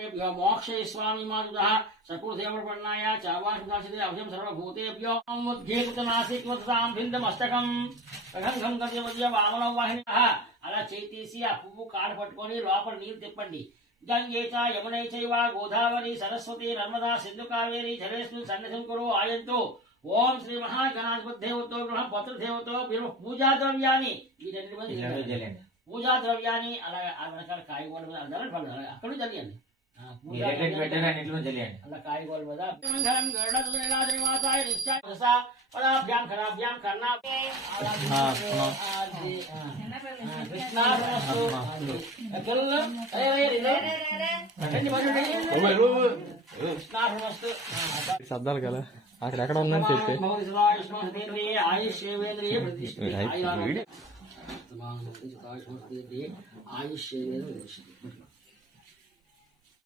सर्वलोकेभ्यो मोक्षये स्वामी मारुतः सकुलदेवपर्णाय चावासुदासिते अभयं सर्वभूतेभ्यो उद्घेतनासिक्वतां भिन्दमस्तकं ప్రగంగం గజవజ్య వామన వాహిని అలా చేతేసి ఆ పువ్వు కాడ పట్టుకొని లోపల నీరు తిప్పండి. గంగే చ యమునై చైవ గోదావరి సరస్వతి నర్మదా సింధు కావేరి జలేస్మిన్ సన్నిధిం కురు ఆయంతో. ఓం శ్రీ మహాగణాధిపతిదేవతో గృహ పత్రదేవతో పూజా ద్రవ్యాన్ని వీటన్నిటి మంది పూజా ద్రవ్యాన్ని అలా రకాల కాయగూరలు అందరూ అక్కడ జరియండి. అలా కాయగూరల మీద పదాభ్యాం ఖరాభ్యాం కర్ణా శబ్దాలు కదా అక్కడ ఎక్కడ ఉందని చెప్పి ఆయుష్